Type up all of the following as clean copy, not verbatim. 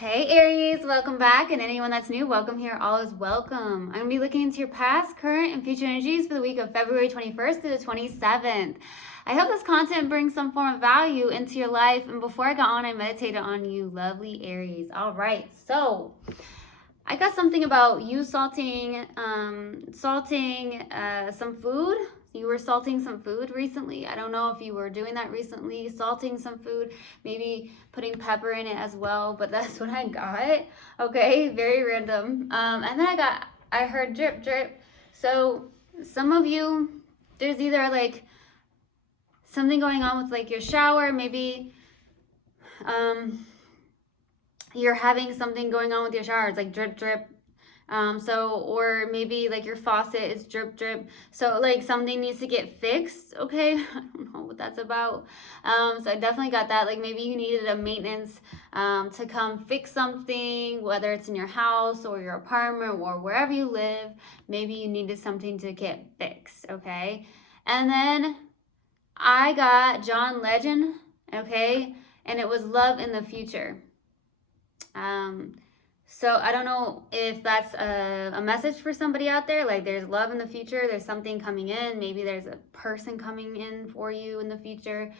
Hey Aries, welcome back, and anyone that's new, welcome here. All is welcome. I'm going to be looking into your past, current, and future energies for the week of February 21st through the 27th. I hope this content brings some form of value into your life. And before I got on, I meditated on you, lovely Aries. All right, so I got something about you salting some food. You were salting some food recently. I don't know if you were doing that recently, salting some food, maybe putting pepper in it as well, but that's what I got. Okay, very random. And then I heard drip, drip. So some of you, there's either like something going on with like your shower, maybe you're having something going on with your shower. It's like drip, drip. Or maybe like your faucet is drip, drip. So like something needs to get fixed, okay? I don't know what that's about. So I definitely got that. Like maybe you needed a maintenance to come fix something, whether it's in your house or your apartment or wherever you live. Maybe you needed something to get fixed, okay? And then I got John Legend, okay? And it was love in the future. So I don't know if that's a message for somebody out there, like there's love in the future, there's something coming in, maybe there's a person coming in for you in the future.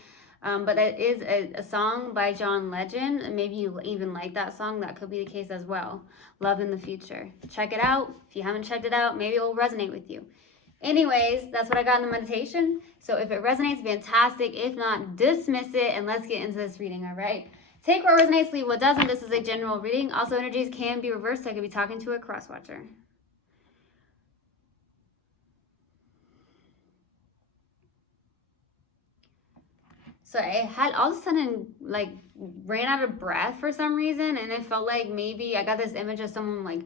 But it is a song by John Legend, and maybe you even like that song. That could be the case as well. Love in the future. Check it out. If you haven't checked it out, maybe it will resonate with you. Anyways, that's what I got in the meditation. So if it resonates, fantastic. If not, dismiss it, and let's get into this reading, all right? Take what resonates, leave what doesn't. This is a general reading. Also, energies can be reversed. I could be talking to a cross-watcher. So I had all of a sudden like ran out of breath for some reason, and it felt like maybe I got this image of someone like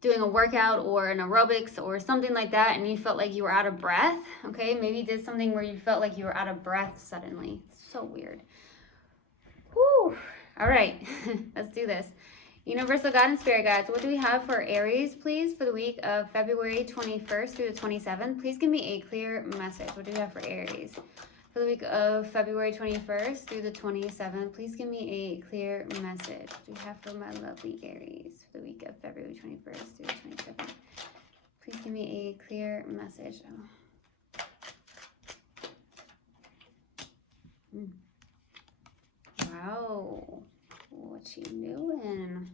doing a workout or an aerobics or something like that, and you felt like you were out of breath. Okay, maybe you did something where you felt like you were out of breath suddenly. It's so weird. Whew. All right, let's do this. Universal God and Spirit Guides, what do we have for Aries, please, for the week of February 21st through the 27th? Please give me a clear message. What do we have for Aries? For the week of February 21st through the 27th, please give me a clear message. What do we have for my lovely Aries for the week of February 21st through the 27th? Please give me a clear message. Wow, what you doing?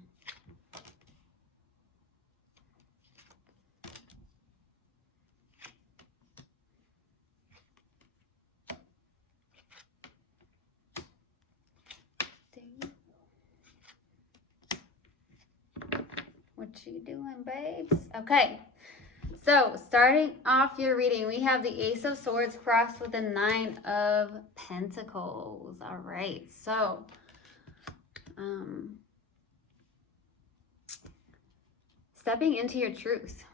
What you doing, babes? Okay, so starting off your reading, we have the Ace of Swords crossed with the Nine of Pentacles. All right, so stepping into your truth,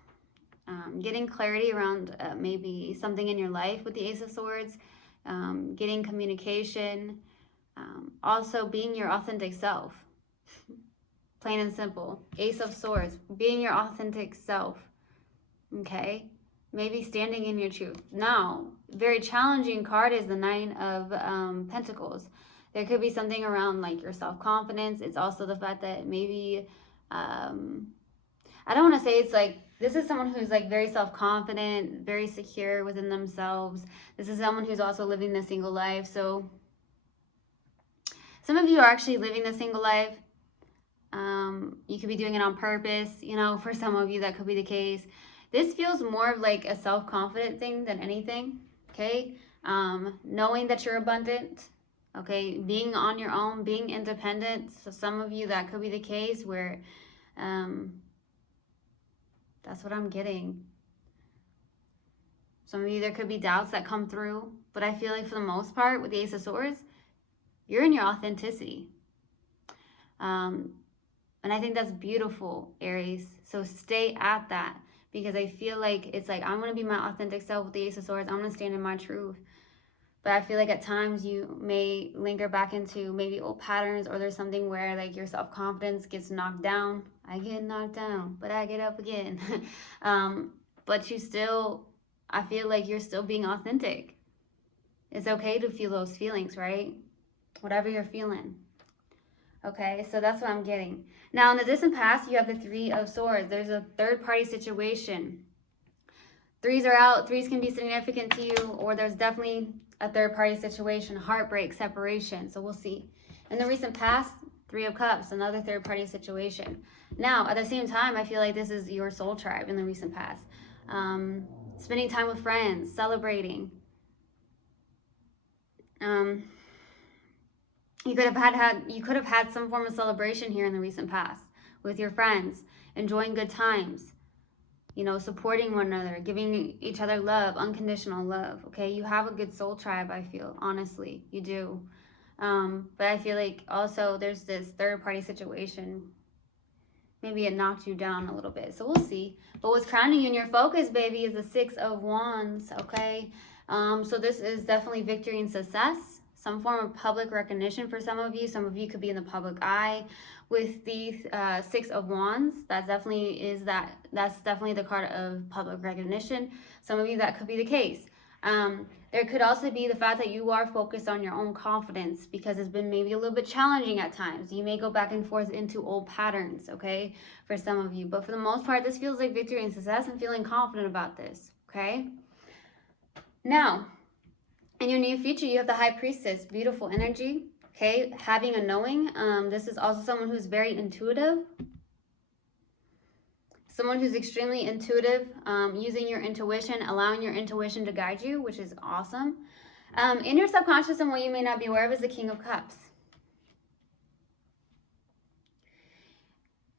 getting clarity around maybe something in your life with the Ace of Swords, getting communication, also being your authentic self. Plain and simple. Ace of Swords, being your authentic self. Okay, maybe standing in your truth. Now, very challenging card is the Nine of Pentacles. There could be something around like your self-confidence. It's also the fact that maybe I don't want to say it's like this is someone who's like very self-confident, very secure within themselves. This is someone who's also living the single life. So some of you are actually living the single life. You could be doing it on purpose. You know, for some of you that could be the case. This feels more of like a self-confident thing than anything, okay? Knowing that you're abundant, okay? Being on your own, being independent. So some of you, that could be the case where that's what I'm getting. Some of you, there could be doubts that come through, but I feel like for the most part, with the Ace of Swords, you're in your authenticity. And I think that's beautiful, Aries. So stay at that. Because I feel like it's like, I'm going to be my authentic self with the Ace of Swords. I'm going to stand in my truth. But I feel like at times you may linger back into maybe old patterns, or there's something where like your self-confidence gets knocked down. I get knocked down, but I get up again. But you still, I feel like you're still being authentic. It's okay to feel those feelings, right? Whatever you're feeling. Okay, so that's what I'm getting. Now, in the distant past, you have the Three of Swords. There's a third-party situation. Threes are out. Threes can be significant to you, or there's definitely a third-party situation, heartbreak, separation. So we'll see. In the recent past, Three of Cups, another third-party situation. Now, at the same time, I feel like this is your soul tribe in the recent past. Spending time with friends, celebrating. You could have had some form of celebration here in the recent past with your friends, enjoying good times, you know, supporting one another, giving each other love, unconditional love. Okay, you have a good soul tribe, I feel, honestly, you do. But I feel like also there's this third party situation. Maybe it knocked you down a little bit, so we'll see. But what's crowning you in your focus, baby, is the Six of Wands. Okay, so this is definitely victory and success. Some form of public recognition for some of you. Some of you could be in the public eye with the Six of Wands. That's definitely the card of public recognition. Some of you, that could be the case. There could also be the fact that you are focused on your own confidence because it's been maybe a little bit challenging at times. You may go back and forth into old patterns, okay, for some of you. But for the most part, this feels like victory and success and feeling confident about this, okay? Now, in your near future, you have the High Priestess, beautiful energy, okay? Having a knowing. This is also someone who's very intuitive. Someone who's extremely intuitive, using your intuition, allowing your intuition to guide you, which is awesome. In your subconscious, and what you may not be aware of, is the King of Cups.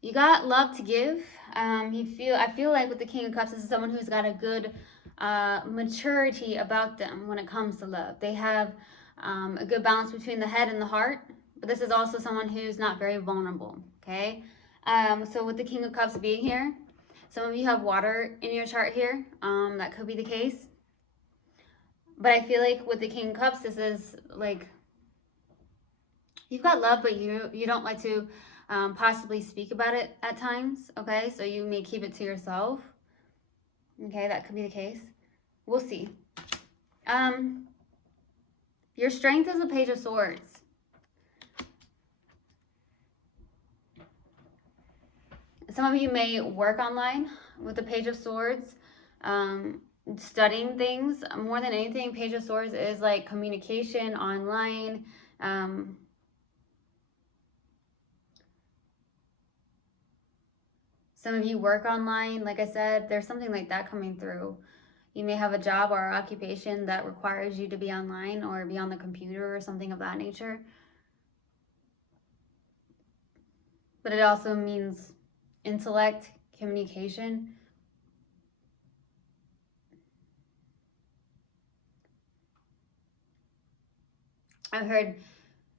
You got love to give. I feel like with the King of Cups, this is someone who's got a good maturity about them when it comes to love. They have a good balance between the head and the heart, but this is also someone who's not very vulnerable, okay? So with the King of Cups being here, some of you have water in your chart here. That could be the case. But I feel like with the King of Cups, this is like, you've got love, but you don't like to possibly speak about it at times, okay? So you may keep it to yourself. Okay, that could be the case. We'll see. Your strength is the Page of Swords. Some of you may work online with the Page of Swords, studying things. More than anything, Page of Swords is like communication online. Some of you work online. Like I said, there's something like that coming through. You may have a job or occupation that requires you to be online or be on the computer or something of that nature. But it also means intellect, communication. I've heard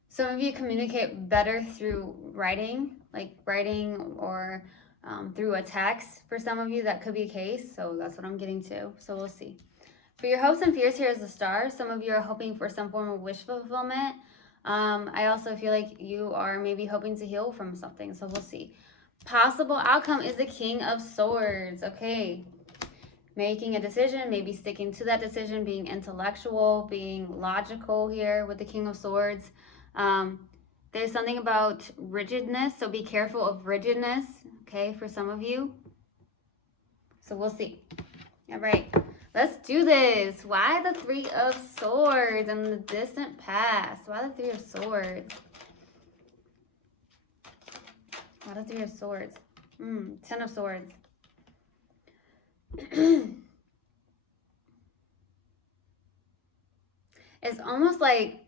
some of you communicate better through writing, like writing or through a text. For some of you, that could be the case. So that's what I'm getting to. So we'll see. For your hopes and fears, here is the Star. Some of you are hoping for some form of wish fulfillment. I also feel like you are maybe hoping to heal from something. So we'll see. Possible outcome is the King of Swords. Okay. Making a decision, maybe sticking to that decision, being intellectual, being logical here with the King of Swords. There's something about rigidness, so be careful of rigidness, okay, for some of you. So we'll see. All right, let's do this. Why the Three of Swords in the distant past? Why the Three of Swords? Why the Three of Swords? 10 of Swords. It's almost like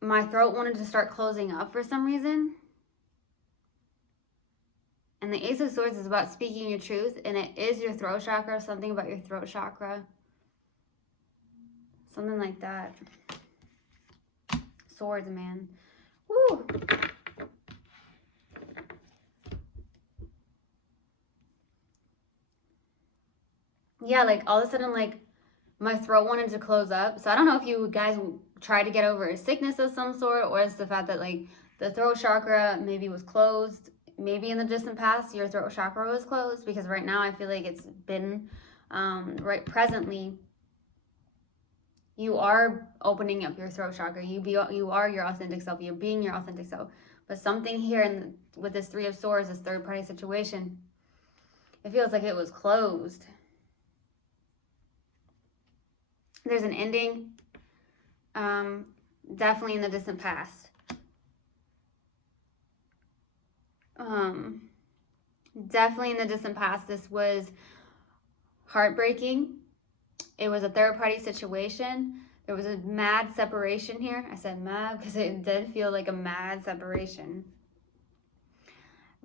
my throat wanted to start closing up for some reason. And the Ace of Swords is about speaking your truth, and it is your throat chakra, something about your throat chakra. Something like that. Swords, man. Woo! Yeah, like all of a sudden, like my throat wanted to close up. So I don't know if you guys try to get over a sickness of some sort, or it's the fact that like the throat chakra maybe was closed. Maybe in the distant past your throat chakra was closed, because right now I feel like it's been right presently. You are opening up your throat chakra. You are your authentic self. You're being your authentic self. But something here with this Three of Swords, this third-party situation, it feels like it was closed. There's an ending, definitely in the distant past. Definitely in the distant past, this was heartbreaking. It was a third-party situation. There was a mad separation here. I said mad because it did feel like a mad separation.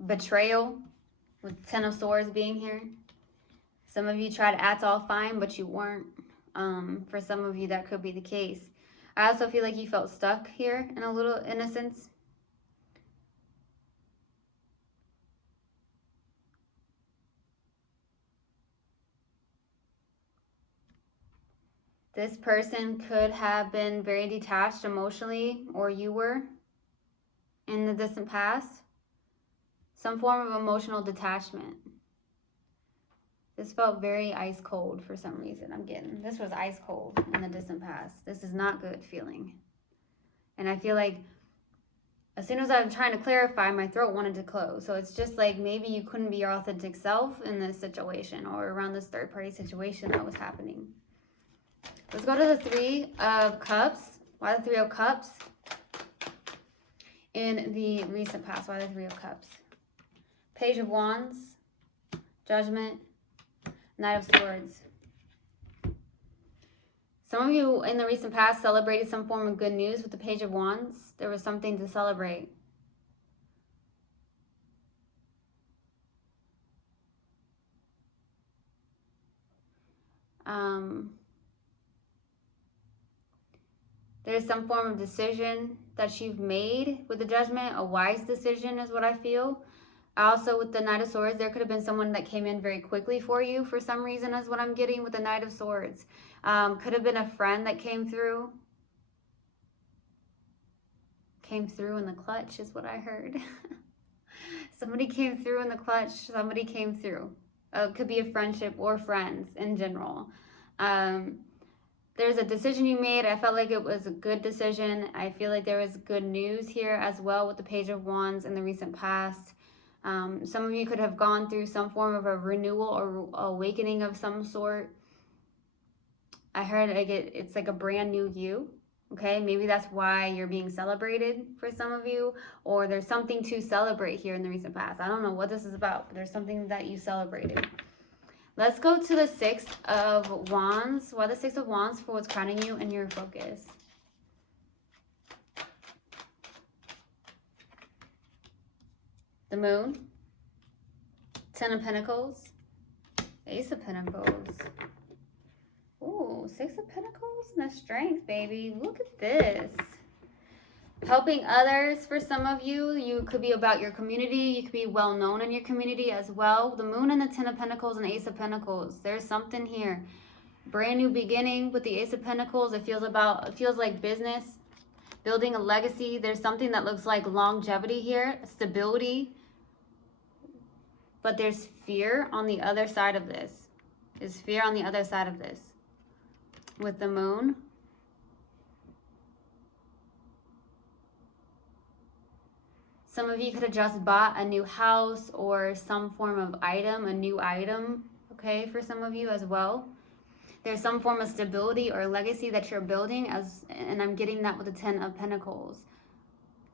Betrayal, with Ten of Swords being here. Some of you tried to act all fine, but you weren't. For some of you, that could be the case. I also feel like you felt stuck here in a sense. This person could have been very detached emotionally, or you were in the distant past. Some form of emotional detachment. This felt very ice cold for some reason. This was ice cold in the distant past. This is not good feeling. And I feel like as soon as I'm trying to clarify, my throat wanted to close. So it's just like maybe you couldn't be your authentic self in this situation or around this third party situation that was happening. Let's go to the Three of Cups. Why the Three of Cups? In the recent past, why the Three of Cups? Page of Wands, Judgment, Knight of Swords. Some of you in the recent past celebrated some form of good news with the Page of Wands. There was something to celebrate. There's some form of decision that you've made with the Judgment. A wise decision is what I feel. Also, with the Knight of Swords, there could have been someone that came in very quickly for you for some reason is what I'm getting with the Knight of Swords. Could have been a friend that came through. Came through in the clutch is what I heard. Somebody came through in the clutch. Somebody came through. It could be a friendship or friends in general. There's a decision you made. I felt like it was a good decision. I feel like there was good news here as well with the Page of Wands in the recent past. Some of you could have gone through some form of a renewal or awakening of some sort. I heard it's like a brand new you. Okay, maybe that's why you're being celebrated for some of you, or there's something to celebrate here in the recent past. I don't know what this is about, but there's something that you celebrated. Let's go to the Six of Wands. Why the Six of Wands for what's crowning you and your focus? The Moon, Ten of Pentacles, Ace of Pentacles. Ooh, Six of Pentacles and the Strength, baby. Look at this. Helping others for some of you. You could be about your community. You could be well known in your community as well. The Moon and the Ten of Pentacles and Ace of Pentacles. There's something here. Brand new beginning with the Ace of Pentacles. It feels like business. Building a legacy. There's something that looks like longevity here. Stability. But there's fear on the other side of this. There's fear on the other side of this. With the Moon. Some of you could have just bought a new house or some form of item, a new item, okay, for some of you as well. There's some form of stability or legacy that you're building, and I'm getting that with the Ten of Pentacles.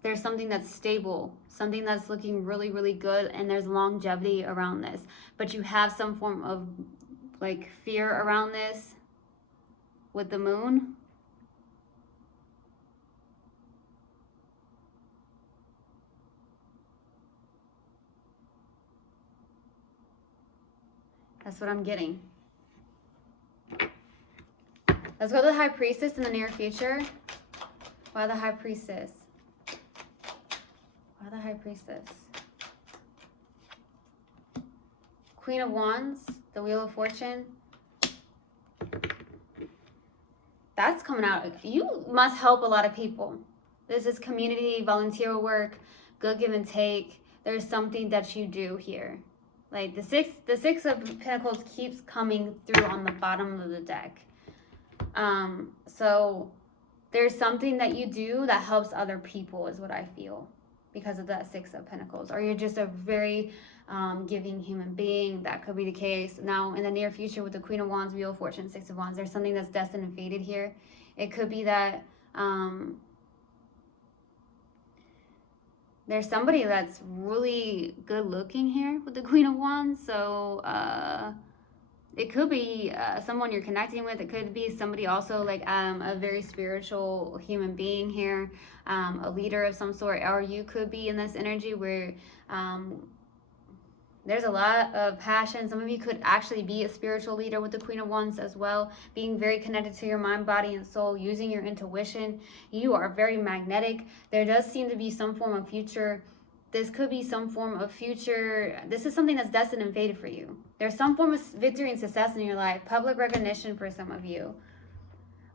There's something that's stable, something that's looking really, really good, and there's longevity around this. But you have some form of like fear around this with the Moon. That's what I'm getting. Let's go to the High Priestess in the near future. Why the High Priestess? Why the High Priestess? Queen of Wands, the Wheel of Fortune. That's coming out. You must help a lot of people. This is community, volunteer work, good give and take. There's something that you do here. Like the six of Pentacles keeps coming through on the bottom of the deck. So there's something that you do that helps other people is what I feel. because of that Six of Pentacles. Or you're just a very giving human being. That could be the case. Now, in the near future with the Queen of Wands, Wheel of Fortune, Six of Wands, there's something that's destined and fated here. It could be that there's somebody that's really good looking here with the Queen of Wands. So it could be someone you're connecting with. It could be somebody also like a very spiritual human being here, a leader of some sort. Or you could be in this energy where there's a lot of passion. Some of you could actually be a spiritual leader with the Queen of Wands as well, being very connected to your mind, body, and soul, using your intuition. You are very magnetic. There does seem to be some form of future. This could be some form of future. This is something that's destined and fated for you. There's some form of victory and success in your life, public recognition for some of you.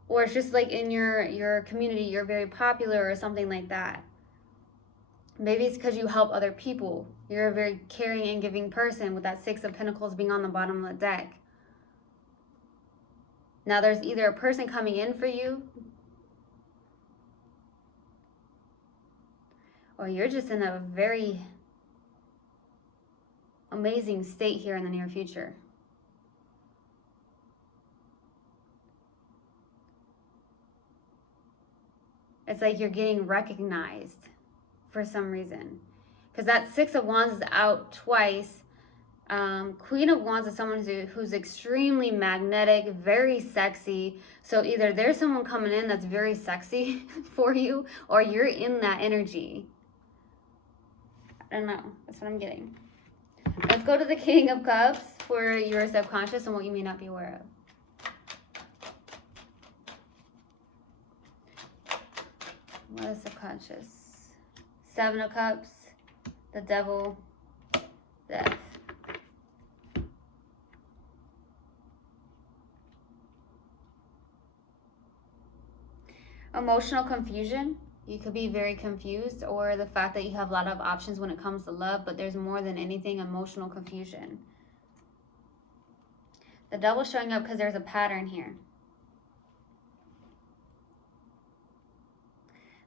Or it's just like in your community, you're very popular or something like that. Maybe it's because you help other people. You're a very caring and giving person with that Six of Pentacles being on the bottom of the deck. Now there's either a person coming in for you, or you're just in a very amazing state here in the near future. It's like you're getting recognized for some reason. Because that Six of Wands is out twice. Queen of Wands is someone who's extremely magnetic, very sexy. So either there's someone coming in that's very sexy for you, or you're in that energy. I don't know. That's what I'm getting. Let's go to the King of Cups for your subconscious and what you may not be aware of. What is subconscious? Seven of Cups, the Devil, Death. Emotional confusion. You could be very confused, or the fact that you have a lot of options when it comes to love, but there's more than anything emotional confusion. The Devil showing up because there's a pattern here.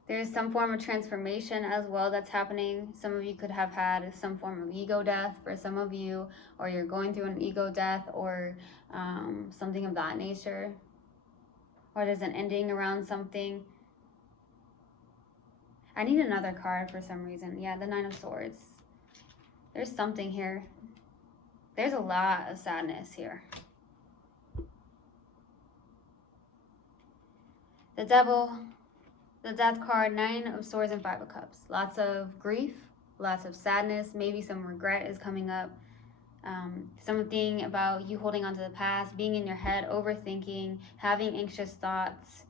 There's some form of transformation as well that's happening. Some of you could have had some form of ego death for some of you, or you're going through an ego death, or something of that nature. Or there's an ending around something. I need another card for some reason. Yeah, the Nine of Swords. There's something here. There's a lot of sadness here. The Devil, the Death card, Nine of Swords and Five of Cups. Lots of grief, lots of sadness. Maybe some regret is coming up. Something about you holding on to the past, being in your head, overthinking, having anxious thoughts.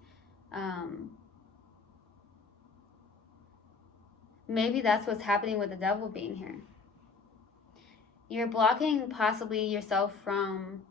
Maybe that's what's happening with the Devil being here. You're blocking possibly yourself from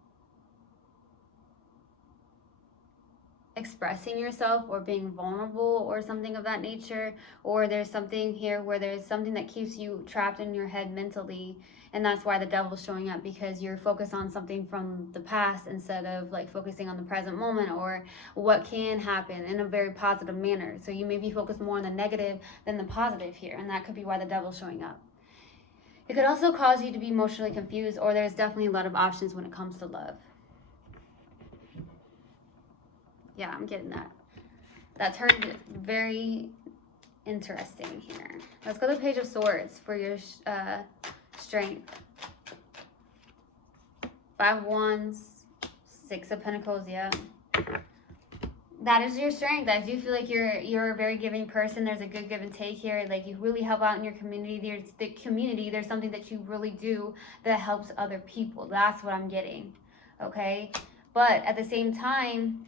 expressing yourself or being vulnerable or something of that nature. Or there's something here where there's something that keeps you trapped in your head mentally, and that's why the Devil's showing up, because you're focused on something from the past instead of like focusing on the present moment or what can happen in a very positive manner. So you may be focused more on the negative than the positive here, and that could be why the Devil's showing up. It could also cause you to be emotionally confused, or there's definitely a lot of options when it comes to love. Yeah, I'm getting that. That turned very interesting here. Let's go to the Page of Swords for your strength. Five of Wands, Six of Pentacles, yeah. That is your strength. I do feel like you're a very giving person. There's a good give and take here. Like, you really help out in your community. There's something that you really do that helps other people. That's what I'm getting. Okay? But at the same time,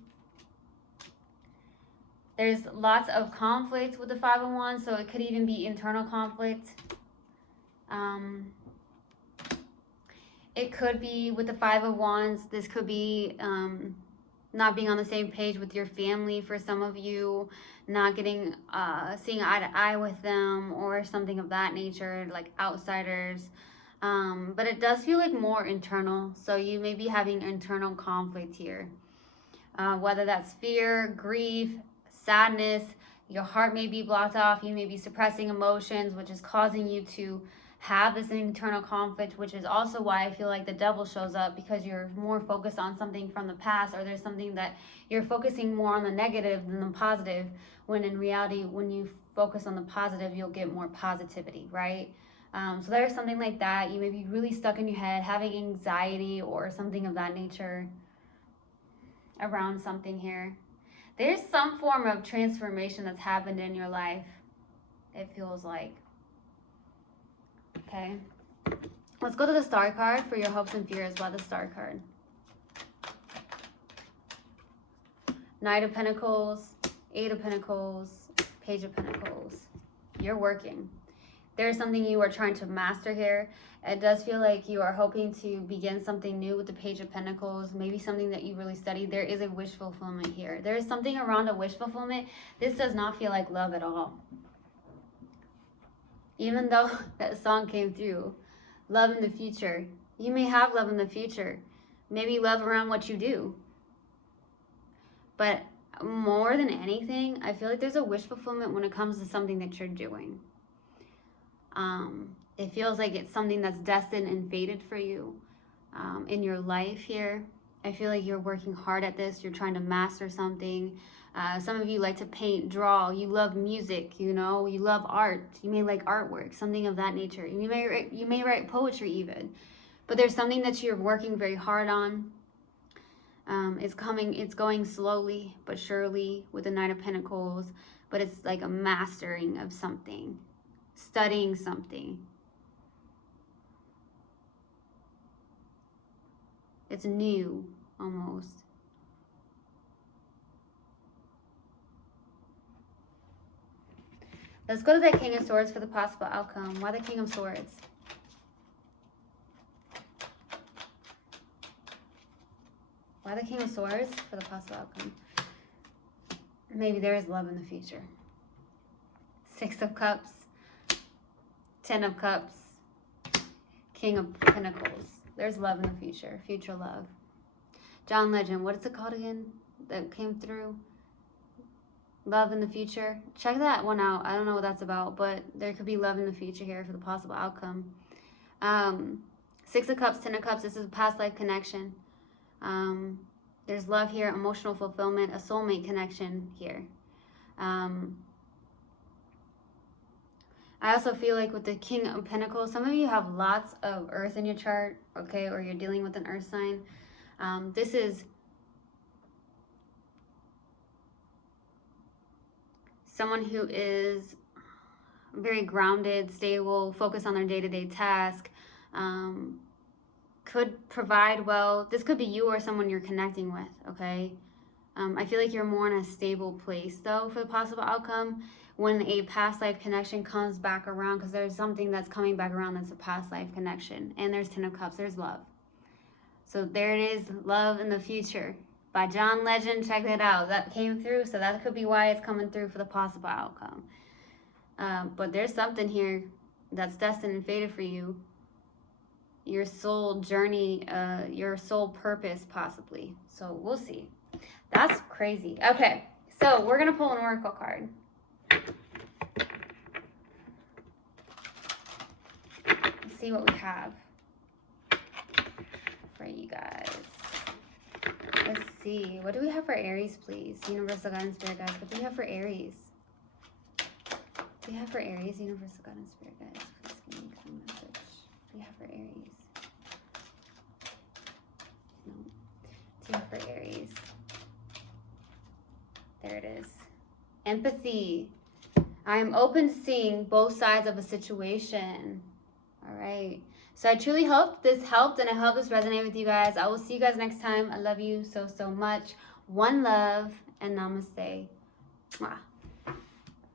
there's lots of conflict with the Five of Wands, so it could even be internal conflict. It could be with the Five of Wands, this could be not being on the same page with your family for some of you, not getting, seeing eye to eye with them or something of that nature, like outsiders. But it does feel like more internal, so you may be having internal conflict here. Whether that's fear, grief, sadness, Your heart may be blocked off. You may be suppressing emotions, which is causing you to have this internal conflict, which is also why I feel like the devil shows up, because you're more focused on something from the past, or there's something that you're focusing more on the negative than the positive, when in reality, when you focus on the positive, you'll get more positivity, right? So there's something like that. You may be really stuck in your head, having anxiety or something of that nature around something here. There's some form of transformation that's happened in your life, it feels like. Okay. Let's go to the Star card for your hopes and fears by the Star card. Knight of Pentacles, Eight of Pentacles, Page of Pentacles. You're working. There's something you are trying to master here. It does feel like you are hoping to begin something new with the Page of Pentacles, maybe something that you really studied. There is a wish fulfillment here. There is something around a wish fulfillment. This does not feel like love at all. Even though that song came through, love in the future. You may have love in the future. Maybe love around what you do. But more than anything, I feel like there's a wish fulfillment when it comes to something that you're doing. It feels like it's something that's destined and fated for you in your life here. I feel like you're working hard at this. You're trying to master something. Some of you like to paint, draw. You love music, you know. You love art. You may like artwork, something of that nature. You may write poetry even. But there's something that you're working very hard on. It's going slowly but surely with the Knight of Pentacles. But it's like a mastering of something. Studying something. It's new, almost. Let's go to that King of Swords for the possible outcome. Why the King of Swords? Why the King of Swords for the possible outcome? Maybe there is love in the future. Six of Cups. 10 of Cups. King of Pentacles. There's love in the future. Future love. John Legend. What is it called again that came through? Love in the future. Check that one out. I don't know what that's about, but there could be love in the future here for the possible outcome. Six of Cups, 10 of Cups. This is a past life connection. There's love here, emotional fulfillment, a soulmate connection here. I also feel like with the King of Pentacles, some of you have lots of earth in your chart, okay, or you're dealing with an earth sign. This is someone who is very grounded, stable, focused on their day-to-day task, could provide well. This could be you or someone you're connecting with, okay? I feel like you're more in a stable place, though, for the possible outcome when a past life connection comes back around, because there's something that's coming back around that's a past life connection. And there's 10 of Cups. There's love. So there it is, love in the future. By John Legend, check that out. That came through, so that could be why it's coming through for the possible outcome. But there's something here that's destined and fated for you. Your soul journey, your soul purpose, possibly. So we'll see. That's crazy. Okay, so we're going to pull an oracle card. Let's see what we have for you guys. Let's see. What do we have for Aries, please? Universal Guidance, Spirit Guides. What do we have for Aries? What do we have for Aries? Universal Guidance, Spirit Guides. Please give me some message. What do we have for Aries? No. What do you have for Aries? There it is. Empathy. I am open to seeing both sides of a situation. All right. So I truly hope this helped, and I hope this resonated with you guys. I will see you guys next time. I love you so, so much. One love, and namaste. Mwah.